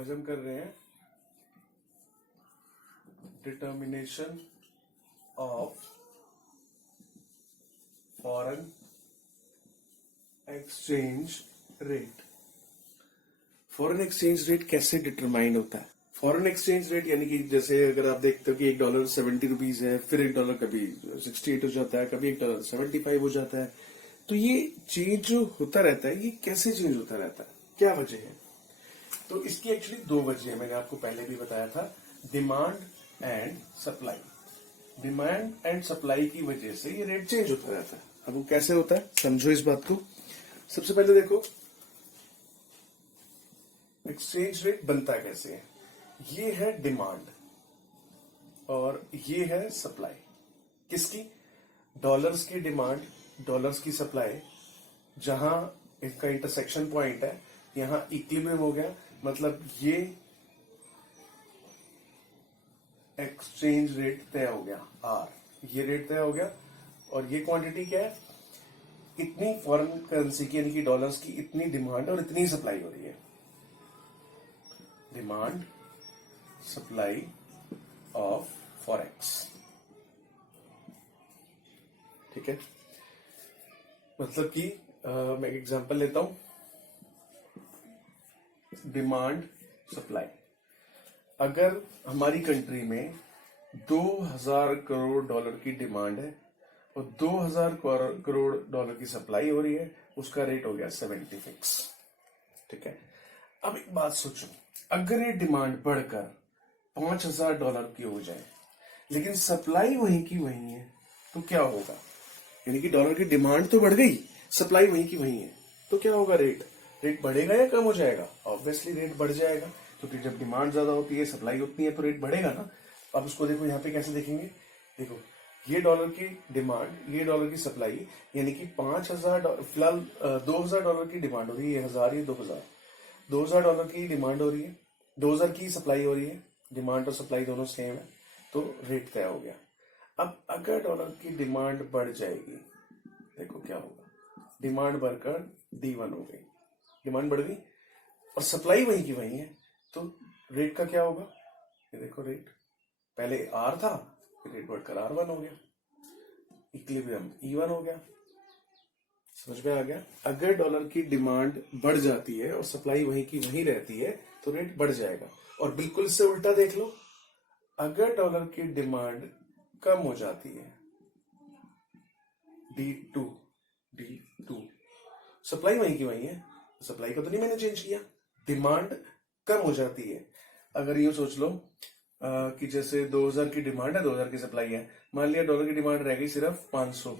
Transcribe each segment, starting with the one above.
आज हम कर रहे हैं determination of foreign exchange rate. Foreign exchange rate कैसे डिटरमाइन होता है? फॉरेन एक्सचेंज रेट यानी कि जैसे अगर आप देखते हो कि $1 ₹70 है, फिर $1 कभी 68 हो जाता है, कभी $1 75 हो जाता है। तो ये चेंज जो होता रहता है, ये कैसे चेंज होता रहता है, क्या वजह है? तो इसकी एक्चुअली दो वजह है, मैंने आपको पहले भी बताया था, demand and supply. Demand and supply की वजह से ये रेट चेंज होता रहता है। अब वो कैसे होता है, समझो इस बात को। सबसे पहले देखो एक्सचेंज रेट बनता कैसे है। ये है डिमांड और ये है सप्लाई। किसकी? डॉलर्स की डिमांड, डॉलर्स की सप्लाई। जहां इसका इंटरसेक्शन पॉइंट है, यहां इक्विलिब्रियम हो गया, मतलब ये एक्सचेंज रेट तय हो गया आर, ये रेट तय हो गया। और ये क्वांटिटी क्या है? इतनी फॉरेन करेंसी की यानी कि डॉलर्स की इतनी डिमांड और इतनी सप्लाई हो रही है। डिमांड सप्लाई ऑफ फॉरेक्स, ठीक है। मतलब कि मैं एक एग्जांपल लेता हूं, डिमांड सप्लाई। अगर हमारी कंट्री में 2000 करोड़ डॉलर की डिमांड है और 2000 करोड़ डॉलर की सप्लाई हो रही है, उसका रेट हो गया 70 फिक्स, ठीक है। अब एक बात सोचो, अगर ये डिमांड बढ़कर $5000 की हो जाए लेकिन सप्लाई वहीं की वहीं है, तो क्या होगा? यानी कि डॉलर की डिमांड तो बढ़ गई, सप्लाई वहीं की वहीं है, तो क्या होगा? रेट बढ़ेगा या कम हो जाएगा? ऑब्वियसली रेट बढ़ जाएगा, क्योंकि जब डिमांड ज्यादा होती है, सप्लाई उतनी है, तो रेट बढ़ेगा ना। अब उसको देखो यहाँ पे कैसे देखेंगे। देखो ये डॉलर की डिमांड, ये डॉलर की सप्लाई, यानी कि $5000, फिलहाल $2000 की डिमांड हो रही है, 1000, ये 2000 की डिमांड हो रही है, 2000 की सप्लाई हो रही है। डिमांड और सप्लाई दोनों सेम है, तो रेट तय हो गया। अब अगर डॉलर की डिमांड बढ़ जाएगी, देखो क्या होगा, डिमांड बढ़कर D1 हो गई, डिमांड बढ़ गई और सप्लाई वहीं की वहीं है, तो रेट का क्या होगा? ये देखो रेट पहले R था, फिर रेट बढ़कर R1 हो गया, इक्विलिब्रियम E1 हो गया। समझ में आ गया? अगर डॉलर की डिमांड बढ़ जाती है और सप्लाई वहीं की वहीं रहती है, तो रेट बढ़ जाएगा। और बिल्कुल इससे उल्टा देख लो, अगर डॉलर की डिमांड कम हो जाती है, D2, सप्लाई वहीं की वहीं है, सप्लाई का तो नहीं मैंने चेंज किया, डिमांड कम हो जाती है। अगर यूं सोच लो कि जैसे 2000 की डिमांड है, 2000 की सप्लाई है, मान लिया डॉलर की डिमांड रह गई सिर्फ 500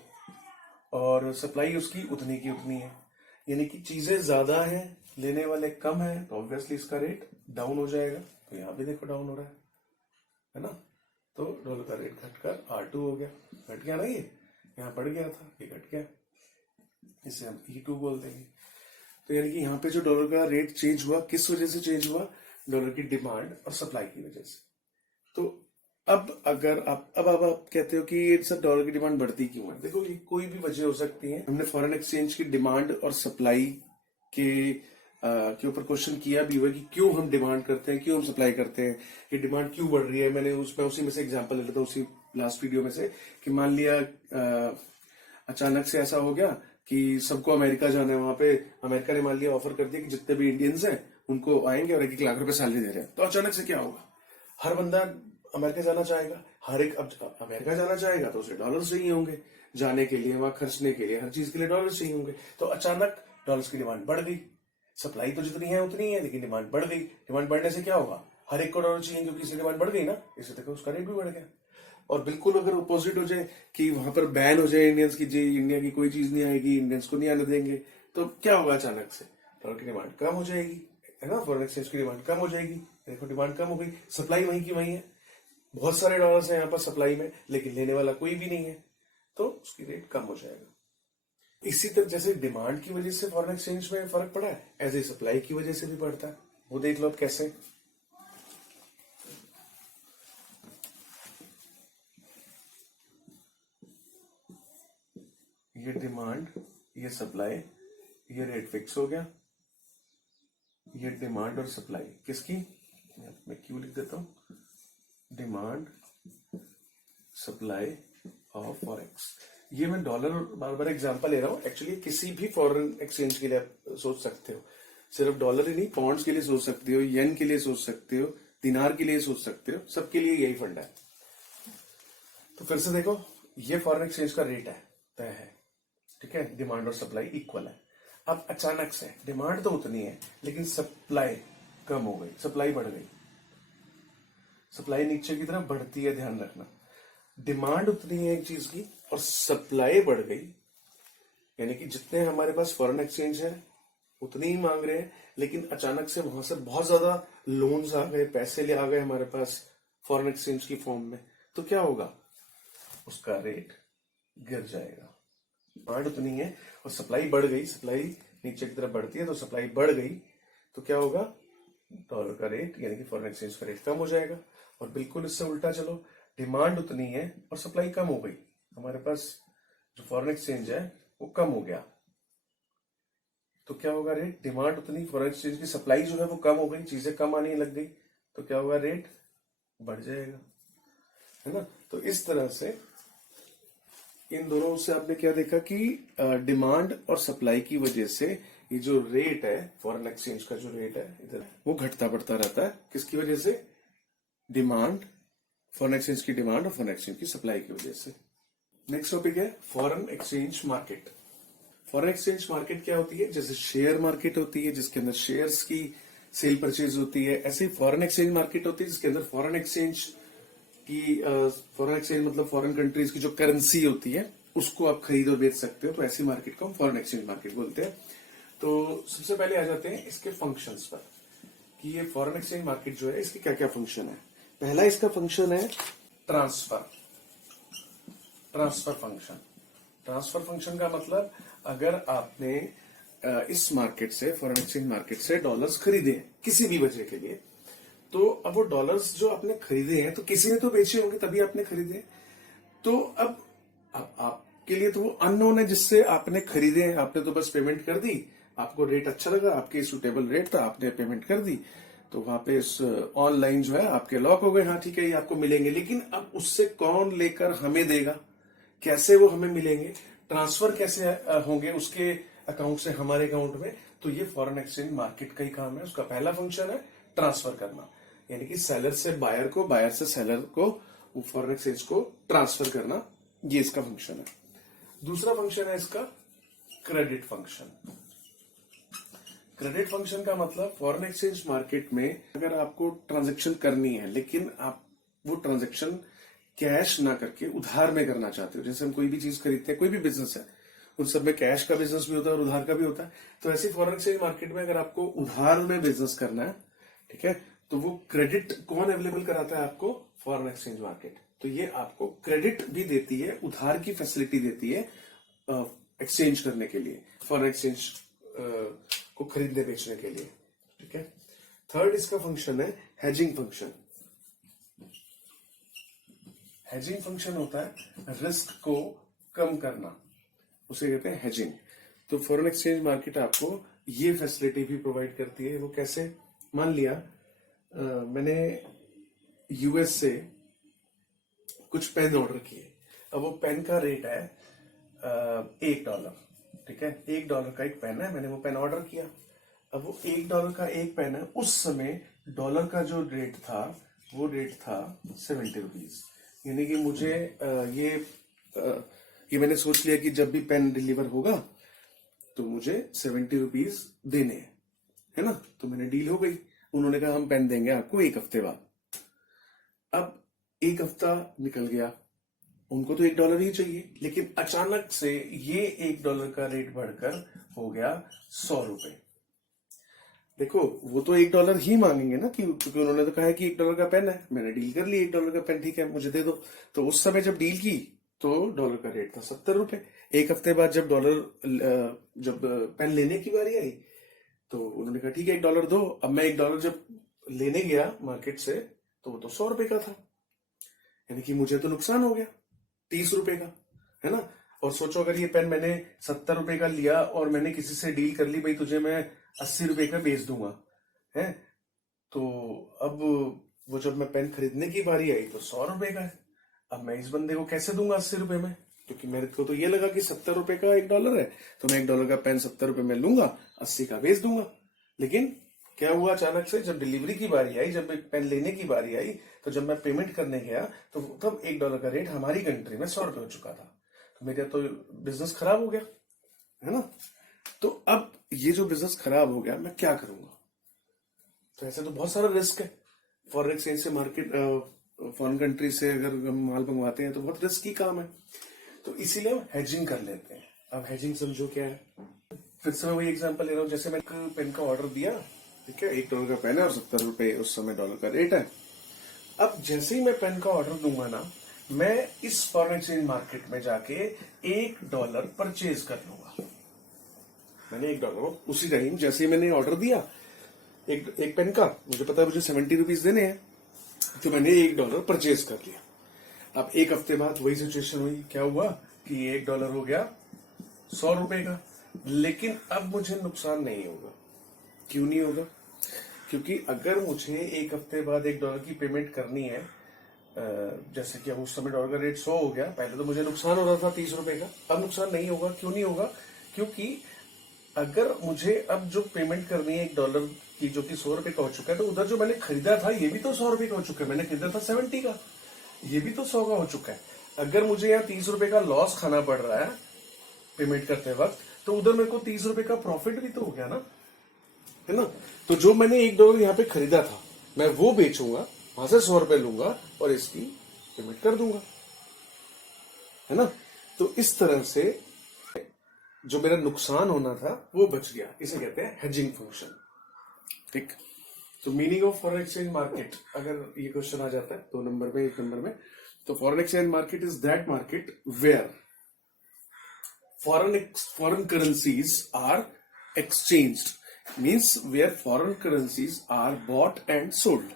और सप्लाई उसकी उतनी की उतनी है, यानी कि चीजें ज्यादा है, लेने वाले कम है, तो ऑब्वियसली इसका रेट डाउन हो जाएगा। तो यहां भी देखो डाउन हो रहा है ना। तो डॉलर का रेट घटकर R2 हो गया, घट गया ना, ये यहाँ बढ़ गया था, ये घट गया, इसे हम E2 बोल देंगे। तो यानी कि यहाँ पे जो डॉलर का रेट चेंज हुआ, किस वजह से चेंज हुआ? डॉलर की डिमांड और सप्लाई की वजह से। तो अब अगर आप कहते हो कि ये सब डॉलर की डिमांड बढ़ती क्यों है, देखो ये कोई भी वजह हो सकती है। हमने फॉरेन एक्सचेंज की डिमांड और सप्लाई के ऊपर क्वेश्चन किया भी हुआ कि क्यों हम डिमांड करते हैं, क्यों हम सप्लाई करते हैं, ये डिमांड क्यों बढ़ रही है। मैंने उसी में से एग्जांपल ले लेता, उसी लास्ट वीडियो में से, कि मान लिया अचानक से ऐसा हो गया कि सबको अमेरिका जाना है, वहां पे अमेरिका ने मान लिया ऑफर कर दिया कि जितने भी इंडियंस हैं उनको आएंगे और 1-1 लाख रुपए सैलरी दे रहे हैं। तो अचानक से क्या होगा? हर बंदा अमेरिका जाना चाहेगा, हर एक अब अमेरिका जाना चाहेगा तो उसे डॉलर चाहिए होंगे जाने के लिए, वहां खर्चने के लिए, हर चीज के लिए डॉलर चाहिए होंगे। तो अचानक डॉलर्स की डिमांड बढ़ गई, सप्लाई तो जितनी है उतनी है, लेकिन डिमांड बढ़ गई। डिमांड बढ़ने से क्या होगा? हर एक को डॉलर चाहिए, क्योंकि इससे डिमांड बढ़ गई ना, इससे देखो उसका रेट भी बढ़ गया। और बिल्कुल अगर अपोजिट हो जाए कि वहां पर बैन हो जाए इंडियंस की, जी इंडिया की कोई चीज नहीं आएगी, इंडियंस को नहीं आने देंगे, तो क्या होगा? अचानक से डॉलर की डिमांड कम हो जाएगी, है ना, फॉरेन एक्सचेंज की डिमांड कम हो जाएगी। देखो डिमांड कम हो गई, सप्लाई वहीं की वहीं है, बहुत सारे डॉलर्स हैं यहाँ पर सप्लाई में, लेकिन लेने वाला कोई भी नहीं है, तो उसकी रेट कम हो जाएगा। इसी तरह जैसे डिमांड की वजह से फॉरेन एक्सचेंज में फर्क पड़ा है, ऐसे सप्लाई की वजह से भी पड़ता है। वो देख लो अब कैसे। ये डिमांड, ये सप्लाई, ये रेट फिक्स हो गया, ये डिमांड और सप्लाई किसकी, मैं क्यों लिख देता हूं, डिमांड सप्लाई ऑफ फॉरेक्स। ये मैं डॉलर बार बार एग्जांपल ले रहा हूं, एक्चुअली किसी भी फॉरेन एक्सचेंज के लिए आप सोच सकते हो, सिर्फ डॉलर ही नहीं, पाउंड्स के लिए सोच सकते हो, येन के लिए सोच सकते हो, दिनार के लिए सोच सकते हो, सबके लिए यही फंडा है। तो फिर से देखो, ये फॉरेन एक्सचेंज का रेट है, तय है, ठीक है, डिमांड और सप्लाई इक्वल है। अब अचानक से डिमांड तो उतनी है लेकिन सप्लाई कम हो गई, सप्लाई बढ़ गई, सप्लाई नीचे की तरफ बढ़ती है, ध्यान रखना। डिमांड उतनी है एक चीज की और सप्लाई बढ़ गई, यानी कि जितने हमारे पास फॉरेन एक्सचेंज है उतनी ही मांग रहे हैं, लेकिन अचानक से वहां से बहुत ज्यादा लोन्स आ गए, पैसे ले आ गए हमारे पास फॉरेन एक्सचेंज की फॉर्म में, तो क्या होगा, उसका रेट गिर जाएगा। डिमांड उतनी है और सप्लाई बढ़ गई, सप्लाई नीचे की तरफ बढ़ती है तो सप्लाई बढ़ गई, तो क्या होगा, डॉलर का रेट यानी कि फॉरेन एक्सचेंज का रेट कम हो जाएगा। और बिल्कुल इससे उल्टा चलो, डिमांड उतनी है और सप्लाई कम हो गई, हमारे पास जो फॉरेन एक्सचेंज है वो कम हो गया, तो क्या होगा रेट, डिमांड उतनी, फॉरेन एक्सचेंज की सप्लाई जो है वो कम हो गई, चीजें कम आने लग गई, तो क्या होगा, रेट बढ़ जाएगा, है ना। तो इस तरह से इन दोनों से आपने क्या देखा कि डिमांड और सप्लाई की वजह से ये जो रेट है, फॉरेन एक्सचेंज का जो रेट है इधर, वो घटता बढ़ता रहता है, किसकी वजह से, डिमांड, फॉरेन एक्सचेंज की डिमांड और फॉरेन एक्सचेंज की सप्लाई की वजह से। नेक्स्ट टॉपिक है foreign exchange market. Foreign exchange market क्या होती है, जैसे शेयर मार्केट होती है जिसके अंदर शेयर्स की सेल परचेज होती है, ऐसे ही फॉरेन एक्सचेंज मार्केट होती है जिसके अंदर फॉरेन एक्सचेंज की, फॉरेन एक्सचेंज मतलब फॉरेन कंट्रीज की जो करेंसी होती है उसको आप खरीद और बेच सकते हो, तो ऐसी मार्केट को हम फॉरेन एक्सचेंज मार्केट बोलते हैं। तो सबसे पहले आ जाते हैं इसके फंक्शंस पर कि ये फॉरेन एक्सचेंज मार्केट जो है इसके क्या क्या फंक्शन है। पहला इसका फंक्शन है transfer, transfer function. Transfer function का मतलब, अगर आपने इस मार्केट से, फॉरेन एक्सचेंज मार्केट से डॉलर्स खरीदे किसी भी वजह के लिए, तो अब वो डॉलर्स जो आपने खरीदे हैं तो किसी ने तो बेचे होंगे तभी आपने खरीदे, तो अब आपके लिए तो वो अननोन है जिससे आपने खरीदे हैं, आपने तो बस पेमेंट कर दी, आपको रेट अच्छा लगा, आपके सुटेबल रेट था, आपने पेमेंट कर दी, तो वहां पे ऑनलाइन जो है आपके लॉक हो गए, हाँ ठीक है ये आपको मिलेंगे, लेकिन अब उससे कौन लेकर हमें देगा, कैसे वो हमें मिलेंगे, ट्रांसफर कैसे होंगे उसके अकाउंट से हमारे अकाउंट में, तो ये फॉरेन एक्सचेंज मार्केट का ही काम है। उसका पहला फंक्शन है ट्रांसफर करना, यानी कि सेलर से बायर को, बायर से सेलर को, फॉरेन एक्सचेंज को ट्रांसफर करना, ये इसका फंक्शन है। दूसरा फंक्शन है इसका क्रेडिट फंक्शन। क्रेडिट फंक्शन का मतलब, फॉरेन एक्सचेंज मार्केट में अगर आपको ट्रांजैक्शन करनी है लेकिन आप वो ट्रांजैक्शन कैश ना करके उधार में करना चाहते हो, जैसे हम कोई भी चीज खरीदते हैं, कोई भी बिजनेस है, उन सब में कैश का बिजनेस भी होता है और उधार का भी होता है, तो ऐसे फॉरेन एक्सचेंज मार्केट में अगर आपको उधार में बिजनेस करना है, ठीक है, तो वो क्रेडिट कौन अवेलेबल कराता है आपको, फॉरेन एक्सचेंज मार्केट। तो ये आपको क्रेडिट भी देती है, उधार की फैसिलिटी देती है एक्सचेंज करने के लिए, फॉरेन एक्सचेंज को खरीदने बेचने के लिए, ठीक है। थर्ड इसका फंक्शन है हेजिंग फंक्शन। हेजिंग फंक्शन होता है रिस्क को कम करना, उसे कहते हैं हेजिंग। तो फॉरेन एक्सचेंज मार्केट आपको ये फैसिलिटी भी प्रोवाइड करती है। वो कैसे, मान लिया मैंने यूएस से कुछ पेन ऑर्डर किए, अब वो पेन का रेट है $1, ठीक है, $1 का एक पेन है, मैंने वो पेन ऑर्डर किया, अब वो $1 का एक पेन है, उस समय डॉलर का जो रेट था वो रेट था 70 रुपीज, यानी कि मुझे ये मैंने सोच लिया कि जब भी पेन डिलीवर होगा तो मुझे 70 रुपीज देने हैं, है ना, तो मैंने डील हो गई, उन्होंने कहा हम पेन देंगे आपको 1 हफ्ते बाद। अब 1 हफ्ता निकल गया, उनको तो $1 ही चाहिए, लेकिन अचानक से ये $1 का रेट बढ़कर हो गया 100 रुपए। देखो वो तो $1 ही मांगेंगे ना, क्योंकि उन्होंने तो कहा है कि $1 का पेन है, मैंने डील कर ली, $1 का पेन ठीक है मुझे दे दो। तो उस समय जब डील की तो डॉलर का रेट था 70 रुपए। 1 हफ्ते बाद जब पेन लेने की बारी आई तो उन्होंने कहा ठीक है $1 दो। अब मैं $1 जब लेने गया मार्केट से तो वो तो 100 रुपए का था, यानी कि मुझे तो नुकसान हो गया 30 रुपए का, है ना। और सोचो अगर ये पेन मैंने 70 रुपए का लिया और मैंने किसी से डील कर ली, भाई तुझे मैं 80 रुपए का बेच दूंगा, है। तो अब वो जब मैं पेन खरीदने की बारी आई तो 100 रुपए का है। अब मैं इस बंदे को कैसे दूंगा 80 रुपए में, क्योंकि मेरे को तो ये लगा कि 70 रुपए का $1 है, तो मैं $1 का पेन 70 रुपए में लूंगा, 80 का बेच दूंगा। लेकिन क्या हुआ, अचानक से जब डिलीवरी की बारी आई, जब एक पेन लेने की बारी आई, तो जब मैं पेमेंट करने गया तो तब $1 का रेट हमारी कंट्री में 100 रुपए हो चुका था। तो मेरा तो बिजनेस खराब हो गया, है ना। तो अब ये जो बिजनेस खराब हो गया, मैं क्या करूंगा। तो ऐसे तो बहुत सारा रिस्क है। फॉरेन एक्सचेंज से मार्केट, फॉरेन कंट्री से अगर हम माल मंगवाते हैं तो बहुत रिस्की काम है। तो इसीलिए हम हेजिंग कर लेते हैं। अब हेजिंग समझो क्या है। फिर से मैं वही एग्जांपल ले रहा हूँ, जैसे मैंने एक पेन का ऑर्डर दिया, ठीक है, $1 का पेन है और 70 रुपए उस समय डॉलर का रेट है। अब जैसे ही मैं पेन का ऑर्डर दूंगा ना, मैं इस फॉरेन एक्सचेंज मार्केट में जाके $1 परचेज कर लूंगा। मैंने $1 उसी टाइम, जैसे ही मैंने ऑर्डर दिया एक पेन का, मुझे पता है मुझे 70 रुपीज देने हैं, तो मैंने $1 परचेज कर लिया। अब एक हफ्ते बाद वही सिचुएशन हुई, क्या हुआ कि $1 हो गया 100 रुपए का। लेकिन अब मुझे नुकसान नहीं होगा। क्यों नहीं होगा? क्योंकि अगर मुझे एक हफ्ते बाद $1 की पेमेंट करनी है, जैसे कि अब उस समय डॉलर का रेट 100 हो गया, पहले तो मुझे नुकसान हो रहा था 30 रुपए का, अब नुकसान नहीं होगा। क्यों नहीं होगा? क्योंकि अगर मुझे अब जो पेमेंट करनी है $1 की, जो कि 100 रुपए का हो चुका है, तो उधर जो मैंने खरीदा था ये भी तो 100 रुपए का हो चुका है। मैंने खरीदा था 70 का, ये भी तो 100 का हो चुका है। अगर मुझे यहाँ 30 रुपए का लॉस खाना पड़ रहा है पेमेंट करते वक्त, तो उधर मेरे को 30 रुपए का प्रॉफिट भी तो हो गया ना, है ना। तो जो मैंने $1 यहाँ पे खरीदा था, मैं वो बेचूंगा, वहां से 100 रुपए लूंगा और इसकी पेमेंट कर दूंगा, है ना। तो इस तरह से जो मेरा नुकसान होना था वो बच गया। इसे कहते हैं हेजिंग फंक्शन, ठीक। तो meaning of foreign exchange market, अगर ये क्वेश्चन आ जाता है 2 नंबर में, 1 नंबर में, तो foreign exchange market is that market where foreign currencies are exchanged, means where foreign currencies are bought and sold,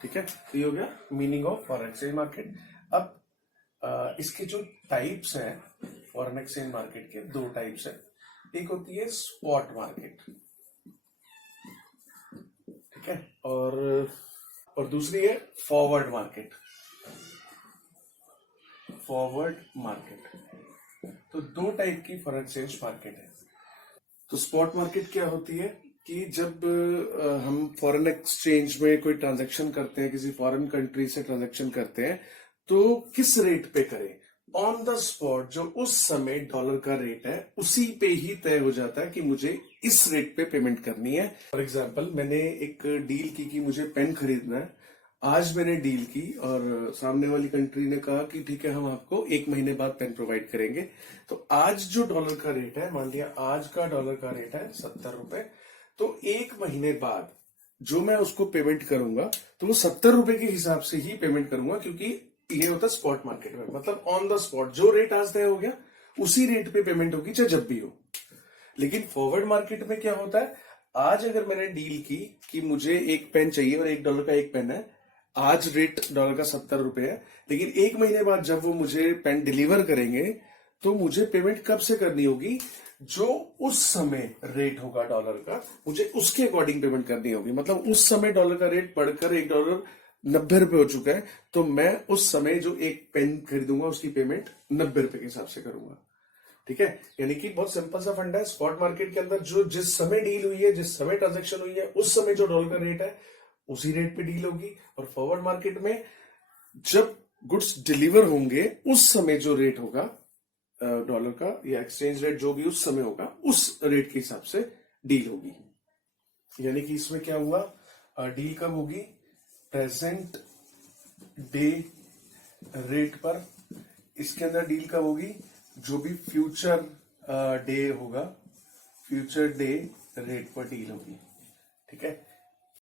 ठीक है। तो ये हो गया meaning of foreign exchange market. अब इसके जो टाइप्स हैं फॉरेन एक्सचेंज मार्केट के, 2 टाइप्स हैं। एक होती है स्पॉट मार्केट, ठीक है, और दूसरी है फॉरवर्ड मार्केट। फॉरवर्ड मार्केट, तो 2 टाइप की फॉरेन एक्सचेंज मार्केट है। तो स्पॉट मार्केट क्या होती है कि जब हम फॉरेन एक्सचेंज में कोई ट्रांजैक्शन करते हैं, किसी फॉरेन कंट्री से ट्रांजैक्शन करते हैं, तो किस रेट पे करें, ऑन द स्पॉट जो उस समय डॉलर का रेट है उसी पे ही तय हो जाता है कि मुझे इस रेट पे पेमेंट करनी है। फॉर एग्जाम्पल, मैंने एक डील की कि मुझे पेन खरीदना है। आज मैंने डील की और सामने वाली कंट्री ने कहा कि ठीक है, हम आपको 1 महीने बाद पेन प्रोवाइड करेंगे। तो आज जो डॉलर का रेट है, मान लिया आज का डॉलर का रेट है 70 रुपए, तो 1 महीने बाद जो मैं उसको पेमेंट करूंगा तो वो 70 रुपए के हिसाब से ही पेमेंट करूंगा, क्योंकि ये होता है स्पॉट मार्केट में, मतलब ऑन द स्पॉट जो रेट आज तय हो गया उसी रेट पे पेमेंट होगी, चाहे जब भी हो। लेकिन फॉरवर्ड मार्केट में क्या होता है, आज अगर मैंने डील की कि मुझे एक पेन चाहिए और $1 का एक पेन है, आज रेट डॉलर का 70 रुपए है, लेकिन 1 महीने बाद जब वो मुझे पेन डिलीवर करेंगे तो मुझे पेमेंट कब से करनी होगी, जो उस समय रेट होगा डॉलर का, मुझे उसके अकॉर्डिंग पेमेंट करनी होगी। मतलब उस समय डॉलर का रेट बढ़कर $1 90 रुपए हो चुका है, तो मैं उस समय जो एक पेन खरीदूंगा उसकी पेमेंट 90 रुपए के हिसाब से करूंगा, ठीक है। यानी कि बहुत सिंपल सा फंडा है। स्पॉट मार्केट के अंदर जो जिस समय डील हुई है, जिस समय ट्रांजेक्शन हुई है, उस समय जो डॉलर का रेट है उसी रेट पे डील होगी। और फॉरवर्ड मार्केट में जब गुड्स डिलीवर होंगे उस समय जो रेट होगा डॉलर का या एक्सचेंज रेट जो भी उस समय होगा, उस रेट के हिसाब से डील होगी। यानी कि इसमें क्या हुआ, डील कब होगी, प्रेजेंट डे रेट पर। इसके अंदर डील कब होगी, जो भी फ्यूचर डे होगा, फ्यूचर डे रेट पर डील होगी, ठीक है।